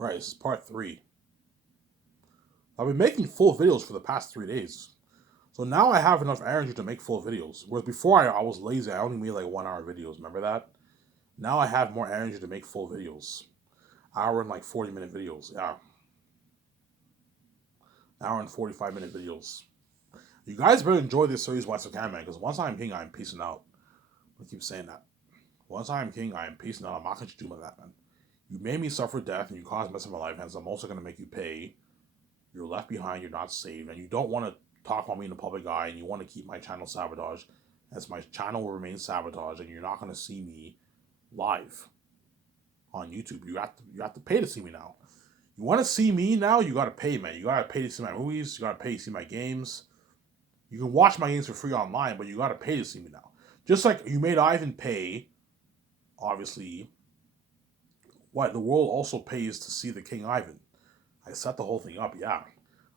Right, this is part 3. I've been making full videos for the past 3 days. So now I have enough energy to make full videos. Whereas before I was lazy, I only made like 1 hour videos. Remember that? Now I have more energy to make full videos. Hour and like 40-minute videos. Yeah. Hour and 45-minute videos. You guys better enjoy this series once again, man, because once I'm king, I'm peacing out. I keep saying that. Once I am king, I am peacing out. I'm not going to do my that, man. You made me suffer death and you caused mess in my life, hence I'm also going to make you pay. You're left behind, you're not saved, and you don't want to talk about me in the public eye, and you want to keep my channel sabotaged, as my channel will remain sabotaged, and you're not going to see me live on YouTube. You have to pay to see me now. You want to see me now? You got to pay, man. You got to pay to see my movies. You got to pay to see my games. You can watch my games for free online, but you got to pay to see me now. Just like you made Ivan pay, obviously. What the world also pays to see the King Ivan. I set the whole thing up, yeah.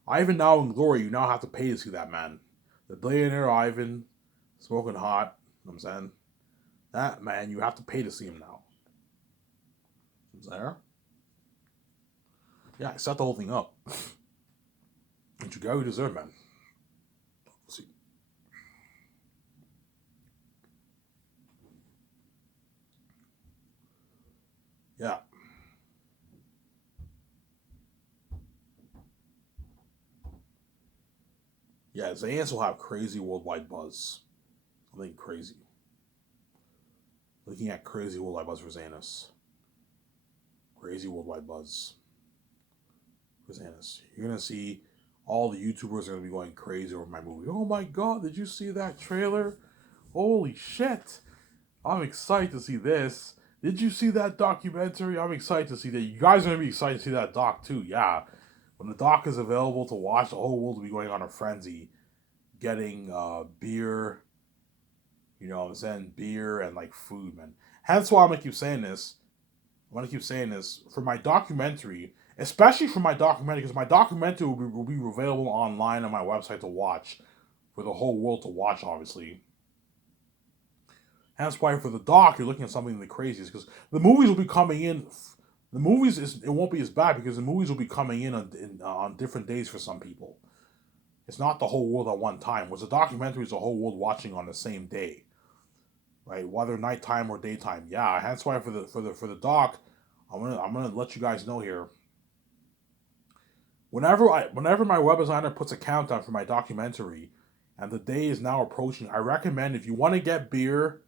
Ivan now in glory, you now have to pay to see that man. The billionaire Ivan, smoking hot, you know what I'm saying? That man, you have to pay to see him now. Is there? Yeah, I set the whole thing up. And you get what you deserve, man. Let's see. Yeah. Yeah, Zayans will have crazy worldwide buzz. I think crazy. Looking at crazy worldwide buzz for Xanis. Crazy worldwide buzz for Xanis. You're gonna see all the YouTubers are gonna be going crazy over my movie. Oh my god, did you see that trailer? Holy shit. I'm excited to see this. Did you see that documentary? I'm excited to see that. You guys are gonna be excited to see that doc too, yeah. When the doc is available to watch, the whole world will be going on a frenzy. Getting beer, you know what I'm saying? Beer and like food, man. Hence why I'm gonna keep saying this. I'm gonna keep saying this for my documentary, especially for my documentary, because my documentary will be available online on my website to watch for the whole world to watch, obviously. Hence why for the doc you're looking at something the craziest, because the movies will be coming in. The movies it won't be as bad because the movies will be coming in on different days for some people. It's not the whole world at one time. Whereas a documentary is the whole world watching on the same day, right? Whether nighttime or daytime. Yeah, that's why for the doc, I'm gonna let you guys know here. Whenever my web designer puts a countdown for my documentary, and the day is now approaching, I recommend if you want to get beer,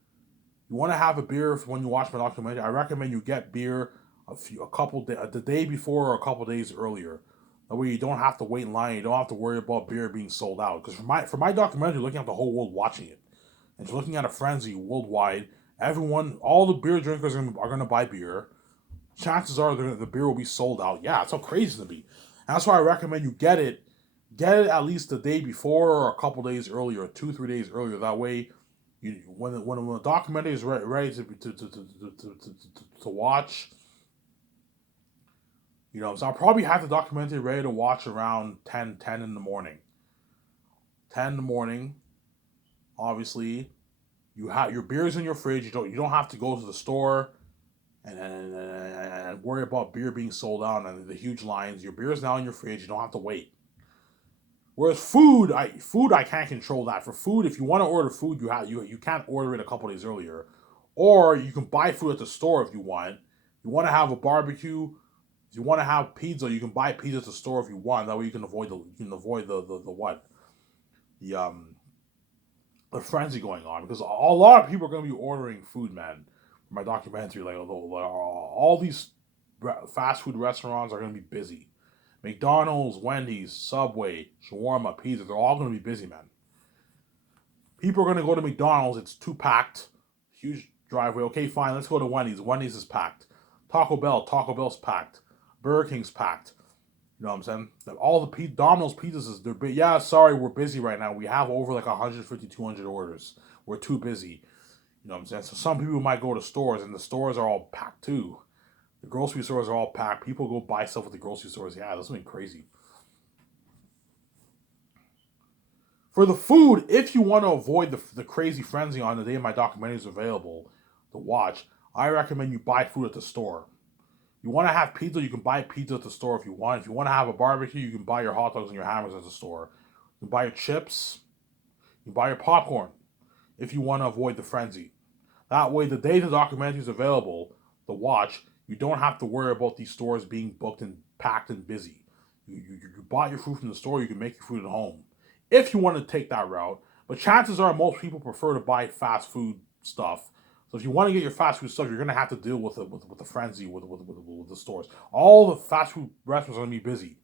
you want to have a beer when you watch my documentary. I recommend you get beer the day before or a couple days earlier. That way you don't have to wait in line. You don't have to worry about beer being sold out. Because for my documentary, you're looking at the whole world watching it, and you're looking at a frenzy worldwide. Everyone, all the beer drinkers are gonna buy beer. Chances are the beer will be sold out. Yeah, it's so crazy to me. And that's why I recommend you get it. Get it at least the day before or a couple days earlier, 2-3 days earlier. That way, when the documentary is ready to watch, you know, so I'll probably have the documentary ready to watch around 10 in the morning. 10 in the morning, obviously. You have your beers in your fridge. You don't have to go to the store and worry about beer being sold out and the huge lines. Your beer is now in your fridge. You don't have to wait. Whereas food I can't control that. For food, if you want to order food, you can't order it a couple days earlier, or you can buy food at the store if you want. You want to have a barbecue. If you want to have pizza, you can buy pizza at the store if you want. That way you can avoid the what the frenzy going on, because a lot of people are going to be ordering food, man. For my documentary, like all these fast food restaurants are going to be busy. McDonald's, Wendy's, Subway, shawarma, pizza, they're all going to be busy, man. People are going to go to McDonald's, it's too packed. Huge driveway. Okay, fine, let's go to Wendy's. Wendy's is packed. Taco Bell's packed. Burger King's packed. You know what I'm saying? All the Domino's pizzas, they're big. Yeah, sorry, we're busy right now. We have over like 150, 200 orders. We're too busy. You know what I'm saying? So some people might go to stores, and the stores are all packed too. The grocery stores are all packed. People go buy stuff at the grocery stores. Yeah, that's been crazy. For the food, if you want to avoid the crazy frenzy on the day my documentary is available to watch, I recommend you buy food at the store. You want to have pizza, you can buy pizza at the store if you want. If you want to have a barbecue, you can buy your hot dogs and your hamburgers at the store. You can buy your chips, you can buy your popcorn if you want to avoid the frenzy. That way, the day the documentary is available to watch, you don't have to worry about these stores being booked and packed and busy. You bought your food from the store, you can make your food at home. If you want to take that route, but chances are most people prefer to buy fast food stuff. So if you want to get your fast food stuff, you're going to have to deal with the frenzy with the stores. All the fast food restaurants are going to be busy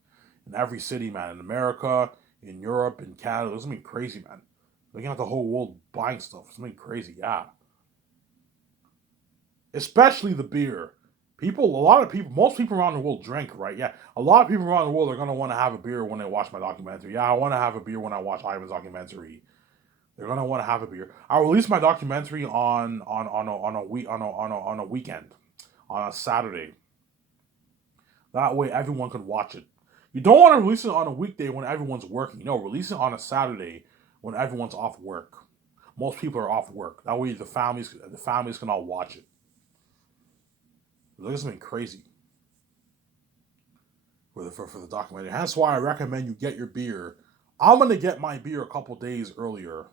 in every city, man. In America, in Europe, in Canada. It's going to be crazy, man. Looking at the whole world buying stuff. It's going to be crazy, yeah. Especially the beer. Most people around the world drink, right? Yeah, a lot of people around the world are gonna want to have a beer when they watch my documentary. Yeah, I want to have a beer when I watch Ivan's documentary. They're gonna want to have a beer. I'll release my documentary on a weekend, on a Saturday. That way, everyone can watch it. You don't want to release it on a weekday when everyone's working. No, release it on a Saturday when everyone's off work. Most people are off work. That way, the families can all watch it. Look at something crazy for the documentary. That's why I recommend you get your beer. I'm gonna get my beer a couple days earlier.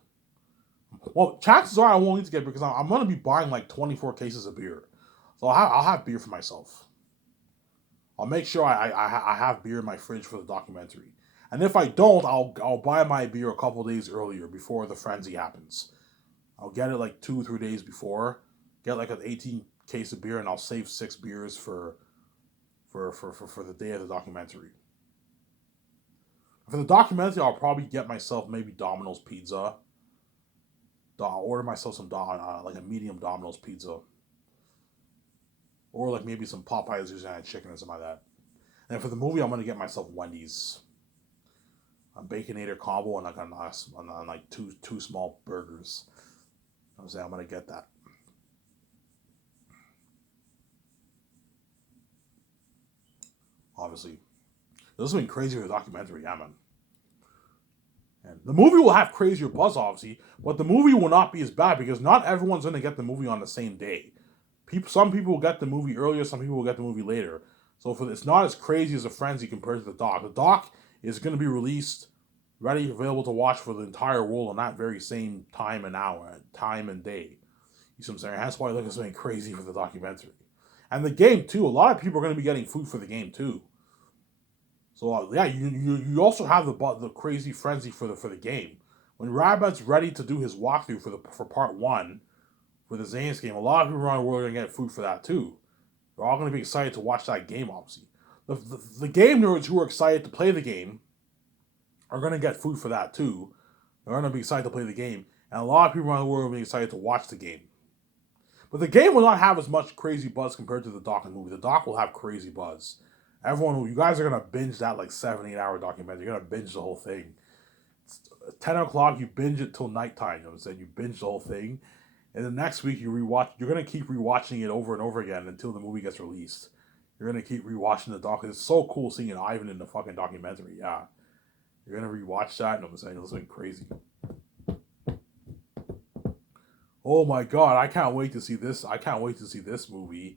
Well, chances are I won't need to get it because I'm gonna be buying like 24 cases of beer, so I'll have beer for myself. I'll make sure I have beer in my fridge for the documentary. And if I don't, I'll buy my beer a couple days earlier before the frenzy happens. I'll get it like 2 or 3 days before. Get like an 18 case of beer, and I'll save 6 beers for the day of the documentary. For the documentary, I'll probably get myself maybe Domino's pizza. I'll order myself some like a medium Domino's pizza, or like maybe some Popeyes Louisiana chicken or something like that. And for the movie, I'm gonna get myself Wendy's, a Baconator combo, and like two small burgers. I'm saying I'm gonna get that. Obviously, this has been crazy with the documentary, yeah, man. And the movie will have crazier buzz, obviously, but the movie will not be as bad because not everyone's going to get the movie on the same day. Some people will get the movie earlier, some people will get the movie later. So it's not as crazy as a frenzy compared to the doc. The doc is going to be released, ready, available to watch for the entire world on that very same time and hour, time and day. You see what I'm saying? That's why I look at something crazy for the documentary. And the game too. A lot of people are going to be getting food for the game too. So yeah, you also have the crazy frenzy for the game. When Rabbit's ready to do his walkthrough for part 1 for the Zanes game, a lot of people around the world are gonna get food for that too. They're all gonna be excited to watch that game. Obviously, the game nerds who are excited to play the game are gonna get food for that too. They're gonna be excited to play the game, and a lot of people around the world will be excited to watch the game. But the game will not have as much crazy buzz compared to the doc and movie. The doc will have crazy buzz. You guys are gonna binge that like 7-8 hour documentary. You're gonna binge the whole thing. It's 10 o'clock, you binge it till nighttime. You know what I'm saying? You binge the whole thing, and the next week you rewatch. You're gonna keep rewatching it over and over again until the movie gets released. You're gonna keep rewatching the doc. It's so cool seeing Ivan in the fucking documentary. Yeah, you're gonna rewatch that. You know what I'm saying? It's like crazy. Oh my god, I can't wait to see this. I can't wait to see this movie.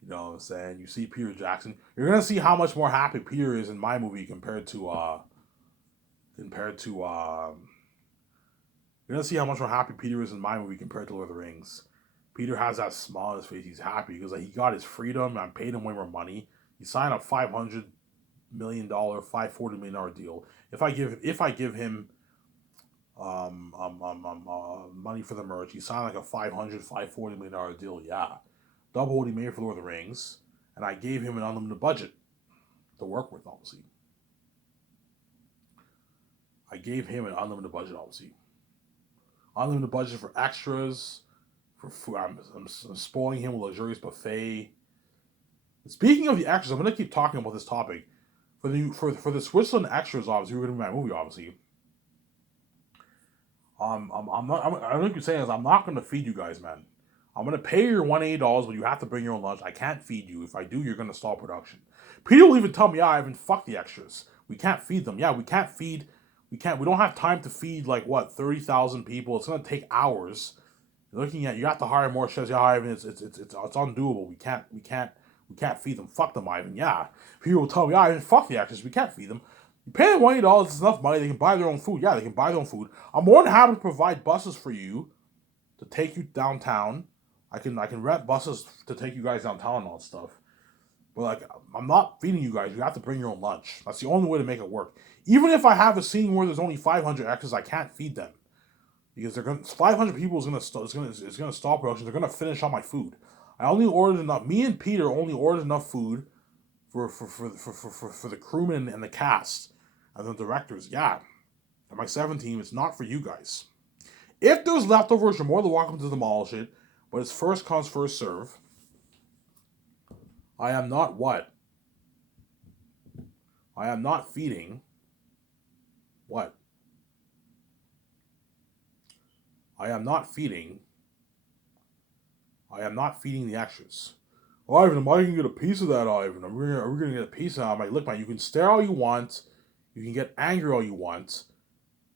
You know what I'm saying? You see Peter Jackson. You're gonna see how much more happy Peter is in my movie compared to you're gonna see how much more happy Peter is in my movie compared to Lord of the Rings. Peter has that smile on his face. He's happy because like he got his freedom. I paid him way more money. He signed a $500 million, $540 million deal. If I give him money for the merch, he signed like a $540 million deal. Yeah, double what he made for Lord of the Rings, and I gave him an unlimited budget to work with. Obviously, I gave him an unlimited budget. Obviously, unlimited budget for extras, for food. I'm spoiling him with a luxurious buffet. Speaking of the extras, I'm gonna keep talking about this topic. For the Switzerland extras, obviously, we're gonna be my movie, obviously. I'm not. I don't keep saying this. I'm not gonna feed you guys, man. I'm gonna pay your $180, but you have to bring your own lunch. I can't feed you. If I do, you're gonna stall production. Peter will even tell me, "Yeah, I haven't fucked the extras. We can't feed them. Yeah, we can't feed. We can't. We don't have time to feed like what 30,000 people. It's gonna take hours. You're looking at you have to hire more chefs. Yeah, Ivan, it's undoable. We can't. We can't feed them. Fuck them, Ivan. Yeah. People will tell me, Ivan, fuck the actors. We can't feed them. You pay them $20, it's enough money. They can buy their own food. Yeah, they can buy their own food. I'm more than happy to provide buses for you to take you downtown. I can rent buses to take you guys downtown and all that stuff. But like, I'm not feeding you guys. You have to bring your own lunch. That's the only way to make it work. Even if I have a scene where there's only 500 extras, I can't feed them because 500 people is gonna stop production. They're gonna finish all my food. I only ordered enough. Me and Peter only ordered enough food for the crewmen and the cast and the directors. Yeah, and my 7 team. It's not for you guys. If there's leftovers, you're more than welcome to demolish it. But it's first comes, first serve. I am not what? I am not feeding. What? I am not feeding. I am not feeding the extras. Oh, Ivan, am I going to get a piece of that, Ivan? Are we going to get a piece of that? I'm like, look, man, you can stare all you want. You can get angry all you want.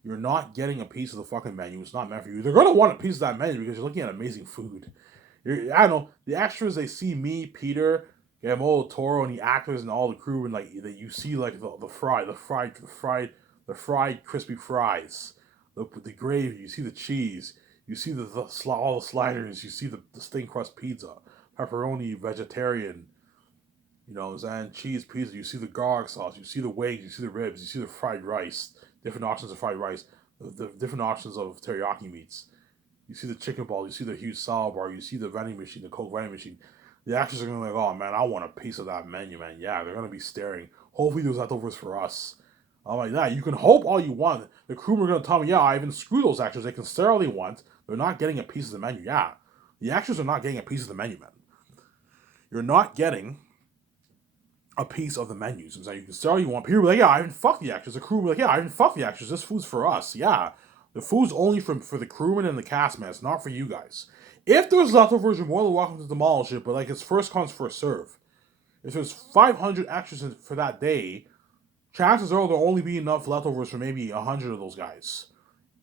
You're not getting a piece of the fucking menu. It's not meant for you. They're going to want a piece of that menu because you're looking at amazing food. I don't know. The extras, they see me, Peter, Guillermo del Toro, and the actors and all the crew, and like you see like the fried crispy fries, the gravy. You see the cheese. You see all the sliders. You see the thin crust pizza, pepperoni, vegetarian. You know what I'm saying? Cheese pizza. You see the garlic sauce. You see the wings. You see the ribs. You see the fried rice. Different options of fried rice. The different options of teriyaki meats. You see the chicken ball. You see the huge salad bar. You see the vending machine, the Coke vending machine. The actors are going to be like, oh, man, I want a piece of that menu, man. Yeah, they're going to be staring. Hopefully there's leftovers for us. I'm like, yeah, you can hope all you want. The crew are going to tell me, yeah, Ivan, screw those actors. They can stare all they want. They're not getting a piece of the menu. Yeah, the actors are not getting a piece of the menu, man. You're not getting a piece of the menus. And so you can stare all you want. People will be like, yeah, Ivan, fuck the actors. The crew will be like, yeah, Ivan, fuck the actors. This food's for us. Yeah, the food's only for the crewmen and the cast, man. It's not for you guys. If there's leftovers, you're more than welcome to demolish it, but like it's first comes, first serve. If there's 500 extras for that day, chances are there'll only be enough leftovers for maybe 100 of those guys.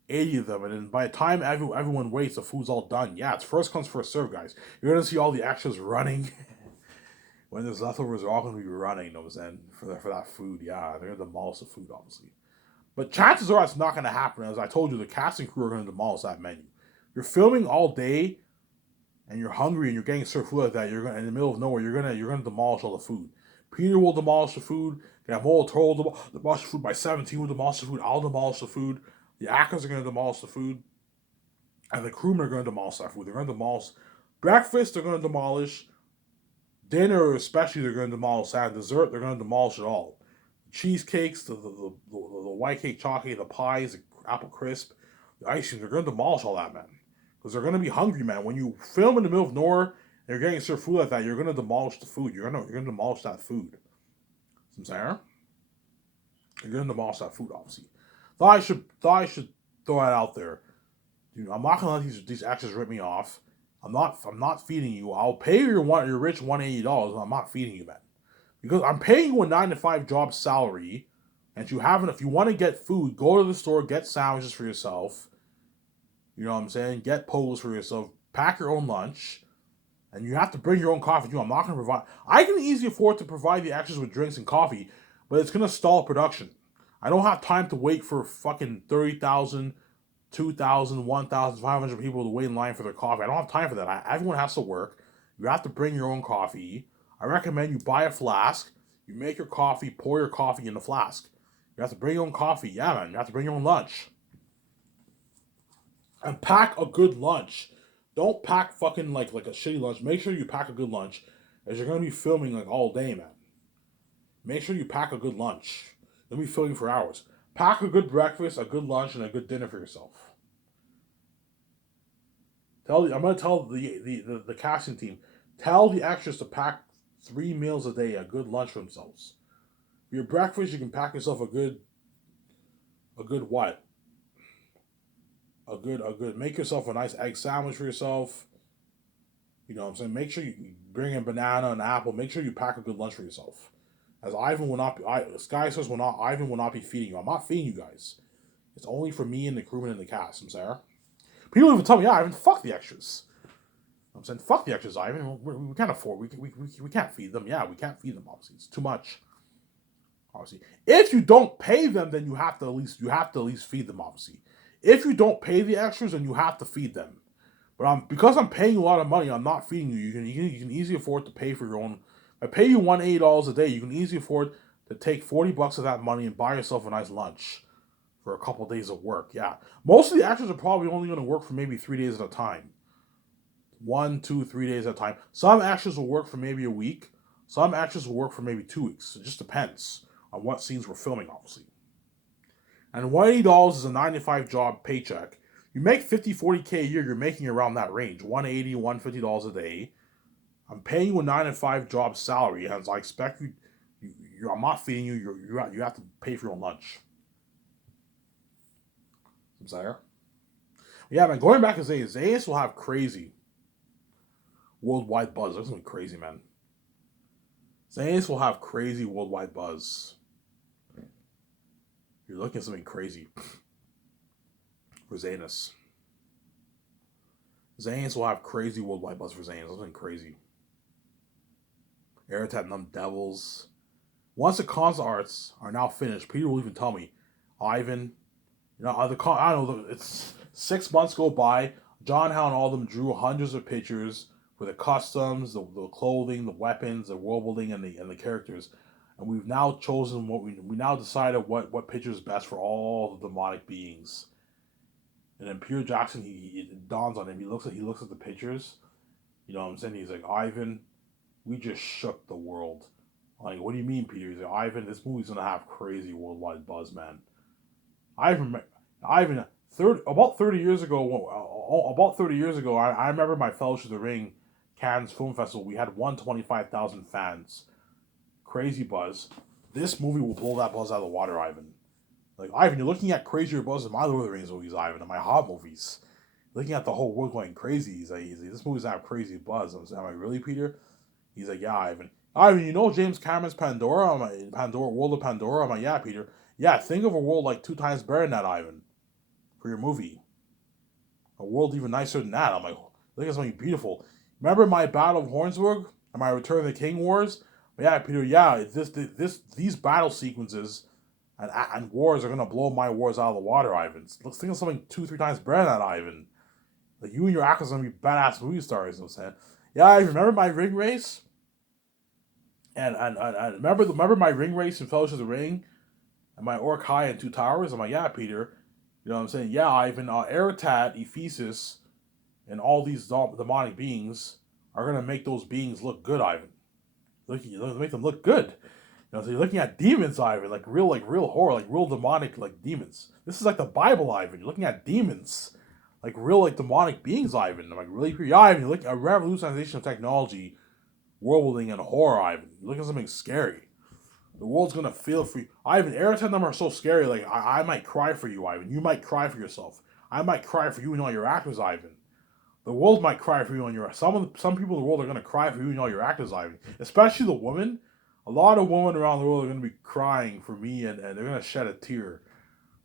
80 of them, and then by the time everyone waits, the food's all done. Yeah, it's first comes, first serve, guys. You're gonna see all the extras running. When there's leftovers, they're all gonna be running, you know what I'm saying, for that food. Yeah, they're gonna demolish the food, obviously. But chances are it's not gonna happen. As I told you, the cast and crew are gonna demolish that menu. You're filming all day and you're hungry and you're getting served food like that, you're gonna in the middle of nowhere, you're gonna demolish all the food. Peter will demolish the food. Guillermo del Toro will demolish the food. My 17 will demolish the food. I'll demolish the food. The actors are gonna demolish the food, and the crewmen are gonna demolish that food. They're gonna demolish breakfast. They're gonna demolish dinner, especially. They're gonna demolish that. Dessert. They're gonna demolish it all. Cheesecakes, the white cake, chocolate, the pies, the apple crisp, the ice cream. They're gonna demolish all that, man. Because they're gonna be hungry, man. When you film in the middle of nowhere and you're getting served food like that, you're gonna demolish the food. You're gonna demolish that food. I'm saying, you're gonna demolish that food, obviously. Thought I should throw that out there. Dude, I'm not gonna let these actors rip me off. I'm not feeding you. I'll pay your rich $180, but I'm not feeding you, man. Because I'm paying you a 9 to 5 job salary, and if you want to get food, go to the store, get sandwiches for yourself. You know what I'm saying? Get poles for yourself. Pack your own lunch. And you have to bring your own coffee too. I'm not going to provide. I can easily afford to provide the extras with drinks and coffee, but it's going to stall production. I don't have time to wait for fucking 30,000, 2,000, 1,500 people to wait in line for their coffee. I don't have time for that. Everyone has to work. You have to bring your own coffee. I recommend you buy a flask. You make your coffee, pour your coffee in the flask. You have to bring your own coffee. Yeah, man. You have to bring your own lunch. And pack a good lunch. Don't pack fucking like a shitty lunch. Make sure you pack a good lunch, as you're gonna be filming like all day, man. Make sure you pack a good lunch. You'll be filming for hours. Pack a good breakfast, a good lunch, and a good dinner for yourself. I'm gonna tell the casting team, tell the extras to pack 3 meals a day, a good lunch for themselves. For your breakfast, you can pack yourself a good what? Make yourself a nice egg sandwich for yourself. You know what I'm saying? Make sure you bring in banana and apple. Make sure you pack a good lunch for yourself. As Ivan will not be, Ivan will not be feeding you. I'm not feeding you guys. It's only for me and the crewmen and the cast. I'm sorry. People even tell me, yeah, Ivan, fuck the extras. I'm saying, fuck the extras, Ivan. We can't afford. We can't feed them. Yeah, we can't feed them. Obviously, it's too much. Obviously, if you don't pay them, then you have to at least feed them. Obviously, if you don't pay the extras, then you have to feed them. But because I'm paying you a lot of money, I'm not feeding you. You can easily afford to pay for your own. If I pay you $180 a day, you can easily afford to take $40 of that money and buy yourself a nice lunch for a couple of days of work. Yeah, most of the extras are probably only going to work for maybe 3 days at a time. 1, 2, 3 days at a time. Some extras will work for maybe a week. Some extras will work for maybe 2 weeks. It just depends on what scenes we're filming, obviously. And $180 is a 9 to 5 job paycheck. You make 50, 40K a year, you're making around that range. $180, $150 a day. I'm paying you a 9 to 5 job salary, and I expect I'm not feeding you. You have to pay for your own lunch. I'm sorry. Yeah, man. Going back to Zayas, Zayas will have crazy worldwide buzz. That's something crazy, man. Zayas will have crazy worldwide buzz. You're looking at something crazy for Zanus. Zanus will have crazy worldwide buzz for Zanus. Something crazy. Aratat and them devils. Once the concept arts are now finished, Peter will even tell me, Ivan, I don't know, it's 6 months go by. John Howe and all of them drew hundreds of pictures for the customs, the clothing, the weapons, the world building, and the characters. And we've now chosen we now decided what picture is best for all the demonic beings. And then Peter Jackson, it dawns on him. He looks at the pictures. You know what I'm saying? He's like, Ivan, we just shook the world. Like, what do you mean, Peter? He's like, Ivan, this movie's gonna have crazy worldwide buzz, man. Ivan, about 30 years ago, I remember my Fellowship of the Ring Cannes Film Festival. We had 125,000 fans. Crazy buzz. This movie will blow that buzz out of the water, Ivan. Like, Ivan, you're looking at crazier buzz than my Lord of the Rings movies, Ivan, and my Hobbit movies. Looking at the whole world going crazy. He's like, this movie's gonna have crazy buzz. I'm like, really, Peter? He's like, yeah, Ivan. Ivan, you know James Cameron's Pandora? I'm like, World of Pandora? I'm like, yeah, Peter. Yeah, think of a world like 2 times better than that, Ivan, for your movie. A world even nicer than that. I'm like, look at something beautiful. Remember my Battle of Hornsburg and my Return of the King Wars? Yeah, Peter. Yeah, these battle sequences and wars are gonna blow my wars out of the water, Ivan. Let's think of something 2, 3 times better than that, Ivan. Like, you and your actors are gonna be badass movie stars. You know what I'm saying? Yeah, I remember my ring race. And remember my ring race in Fellowship of the Ring, and my Orc High and 2 Towers. I'm like, yeah, Peter. You know what I'm saying? Yeah, Ivan, Eratat, Ephesus, and all these demonic beings are gonna make those beings look good, Ivan. Make them look good. So you're looking at demons, Ivan, like real horror, like real demonic, like demons. This is like the Bible, Ivan. You're looking at demons, like real, like demonic beings, Ivan. I'm like, really, yeah, Ivan. You're looking at a revolutionization of technology, world building, and horror, Ivan. You're looking at something scary. The world's gonna feel for you, Ivan. Eratat and them are so scary. Like, I might cry for you, Ivan. You might cry for yourself. I might cry for you and all your actors, Ivan. The world might cry for you and your some people in the world are gonna cry for you and all your actors, Ivan. Especially the women. A lot of women around the world are gonna be crying for me, and they're gonna shed a tear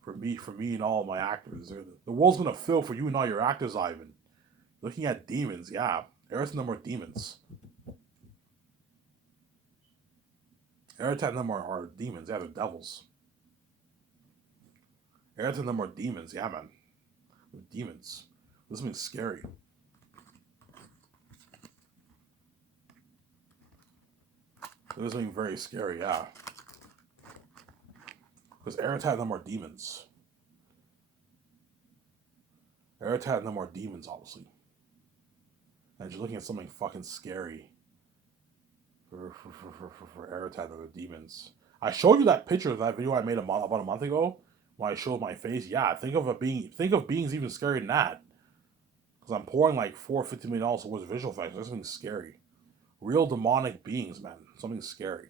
for me and all of my actors. The world's gonna feel for you and all your actors, Ivan. Looking at demons, yeah. Eratat and them are demons. Eratat and them are demons. Yeah, they're devils. Eratat and them are demons. Yeah, man. They're demons. This is scary. This is very scary, yeah. Because Eratat and them are demons. Eratat and them are demons, obviously. And you're looking at something fucking scary for Eratat and the demons. I showed you that picture of that video I made about a month ago when I showed my face. Yeah, think of beings even scarier than that. Because I'm pouring like $450 million towards visual effects. There's something scary. Real demonic beings, man. Something scary.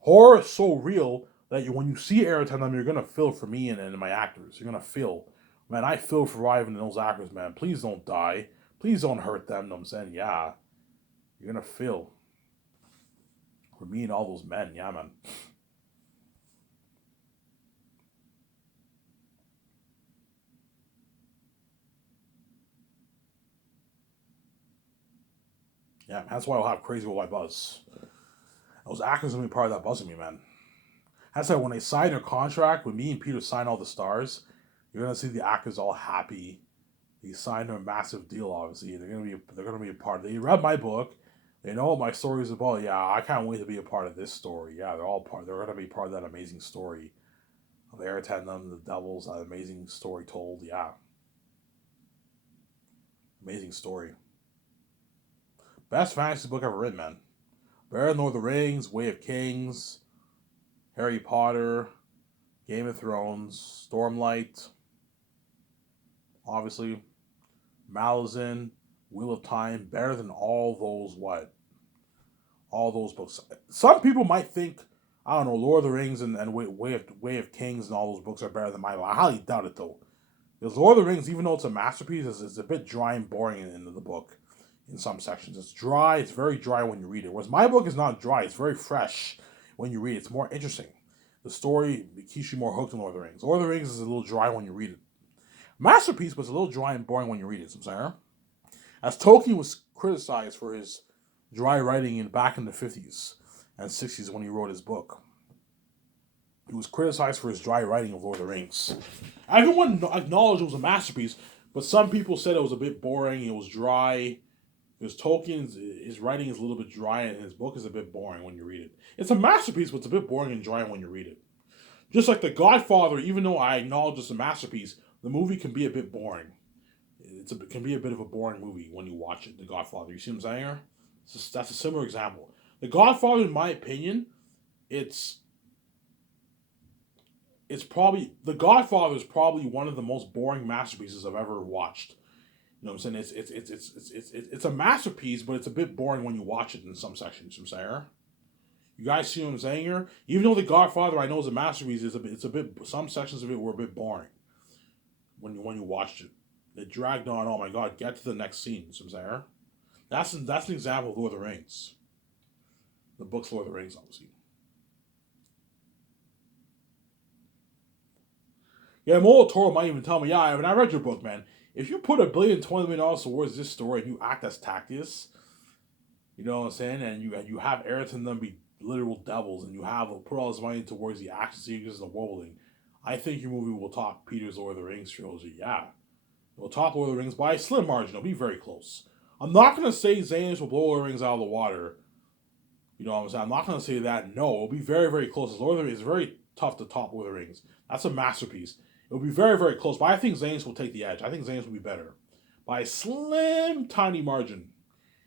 Horror is so real that when you see Eratat, you're gonna feel for me and my actors. You're gonna feel, man. I feel for Ivan and those actors, man. Please don't die. Please don't hurt them. You know what I'm saying, yeah. You're gonna feel for me and all those men, yeah, man. Yeah, that's why I'll have crazy worldwide buzz. Those actors are gonna be part of that buzzing me, man. That's why when they sign their contract, when me and Peter sign all the stars, you're gonna see the actors all happy. He signed a massive deal, obviously. They're gonna be a part. They read my book. They know what my story is about. Yeah, I can't wait to be a part of this story. Yeah, they're all part. They're gonna be part of that amazing story of Air Tandem, the Devils. That amazing story told. Yeah, amazing story. Best fantasy book ever written, man. Better than Lord of the Rings, Way of Kings, Harry Potter, Game of Thrones, Stormlight, obviously, Malazan, Wheel of Time. Better than all those what? All those books. Some people might think, I don't know, Lord of the Rings and Way of Kings and all those books are better than mine. I highly doubt it though. Because Lord of the Rings, even though it's a masterpiece, it's a bit dry and boring in the book. In some sections, it's dry. It's very dry when you read it. Whereas my book is not dry. It's very fresh when you read it. It's more interesting. The story keeps you more hooked in Lord of the Rings. Lord of the Rings is a little dry when you read it. Masterpiece, but it's a little dry and boring when you read it. As Tolkien was criticized for his dry writing back in the 50s and 60s when he wrote his book. He was criticized for his dry writing of Lord of the Rings. Everyone acknowledged it was a masterpiece, but some people said it was a bit boring, it was dry. Because Tolkien's his writing is a little bit dry and his book is a bit boring when you read it. It's a masterpiece, but it's a bit boring and dry when you read it. Just like The Godfather, even though I acknowledge it's a masterpiece, the movie can be a bit boring. It can be a bit of a boring movie when you watch it, The Godfather. You see what I'm saying here? That's a similar example. The Godfather, in my opinion, it's probably The Godfather is probably one of the most boring masterpieces I've ever watched. You know what I'm saying? It's a masterpiece, but it's a bit boring when you watch it in some sections. You know what I'm saying? You guys see what I'm saying here? Even though The Godfather I know is a masterpiece, it's a bit some sections of it were a bit boring when you watched it. It dragged on. Oh my god, get to the next scene. You know what I'm saying? That's an example of Lord of the Rings. The book's Lord of the Rings, obviously. Yeah, Molo Toro might even tell me, yeah, when I read your book, man, if you put $1,020,000,000 towards this story and you act as Tactius, you know what I'm saying, and you have Ayrton and them be literal devils, and you have put all this money towards the action sequences and the wobbling, I think your movie will top Peter's Lord of the Rings trilogy. Yeah, it will top Lord of the Rings by a slim margin. It'll be very close. I'm not gonna say Zanis will blow Lord of the Rings out of the water. You know what I'm saying? I'm not gonna say that. No, it'll be very, very close. Lord of the Rings is very tough to top Lord of the Rings. That's a masterpiece. It'll be very, very close, but I think Zanis will take the edge. I think Zanis will be better. By a slim, tiny margin.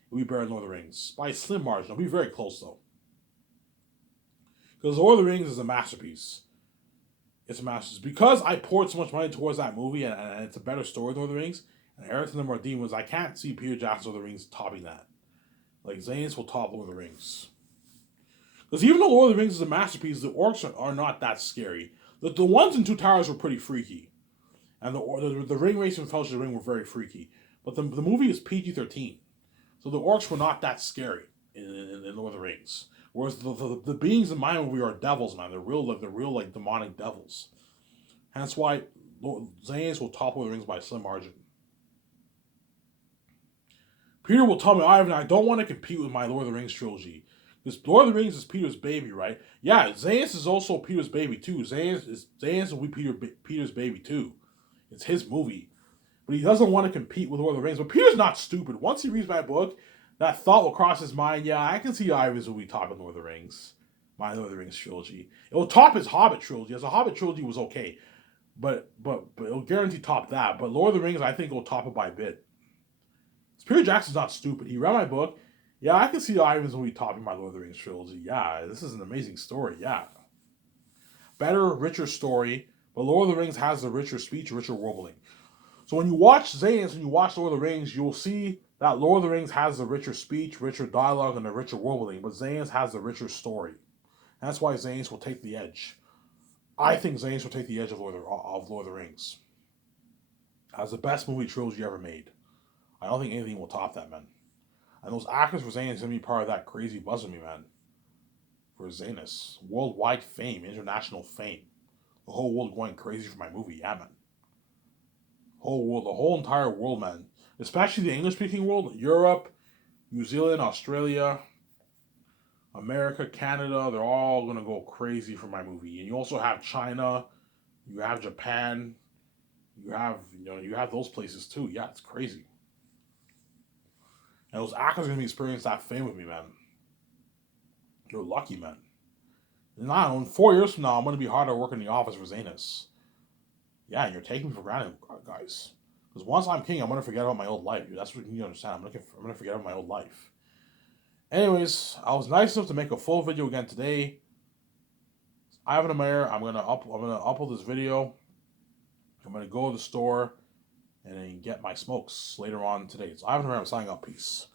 It'll be better than Lord of the Rings. By a slim margin. It'll be very close, though. Because Lord of the Rings is a masterpiece. It's a masterpiece. Because I poured so much money towards that movie, and it's a better story than Lord of the Rings, and Everything and the Demons, I can't see Peter Jackson's Lord of the Rings topping that. Like, Zanis will top Lord of the Rings. Because even though Lord of the Rings is a masterpiece, the orcs are not that scary. The ones in Two Towers were pretty freaky. And the ring race and Fellowship of the Ring were very freaky. But the movie is PG-13. So the orcs were not that scary in Lord of the Rings. Whereas the beings in my movie are devils, man. They're real like demonic devils. And that's why Zanis will top Lord of the Rings by a slim margin. Peter will tell me, Ivan, I don't want to compete with my Lord of the Rings trilogy. Because Lord of the Rings is Peter's baby, right? Yeah, Zanis is also Peter's baby too. Zanis will be Peter's baby too. It's his movie. But he doesn't want to compete with Lord of the Rings. But Peter's not stupid. Once he reads my book, that thought will cross his mind. Yeah, I can see Ivan's will be topping Lord of the Rings. My Lord of the Rings trilogy. It will top his Hobbit trilogy. As a Hobbit trilogy was okay. But it'll guarantee top that. But Lord of the Rings, I think, will top it by a bit. Peter Jackson's not stupid. He read my book. Yeah, I can see Ivan's will be topping my Lord of the Rings trilogy. Yeah, this is an amazing story. Yeah. Better, richer story. But Lord of the Rings has the richer speech, richer world. So when you watch Zanis, when you watch Lord of the Rings, you'll see that Lord of the Rings has the richer speech, richer dialogue, and the richer world building, but Zanis has the richer story. That's why Zanis will take the edge. I think Zanis will take the edge of Lord of the Rings. As the best movie trilogy ever made. I don't think anything will top that, man. And those actors for Zanis going to be part of that crazy buzz of me, man. For Zanis. Worldwide fame, international fame. The whole world going crazy for my movie, yeah, man. Whole world, the whole entire world, man. Especially the English-speaking world, Europe, New Zealand, Australia, America, Canada, they're all gonna go crazy for my movie. And you also have China, you have Japan, you have those places too. Yeah, it's crazy. And those actors are gonna be experiencing that fame with me, man. You're lucky, man. Now, in 4 years from now, I'm gonna be hard at work in the office for Zanus. Yeah, and you're taking me for granted, guys. Because once I'm king, I'm gonna forget about my old life. That's what you need to understand. I'm gonna forget about my old life. Anyways, I was nice enough to make a full video again today. Ivan Amir, I'm gonna upload this video. I'm gonna go to the store and then get my smokes later on today. So Ivan Amir, I'm signing up. Peace.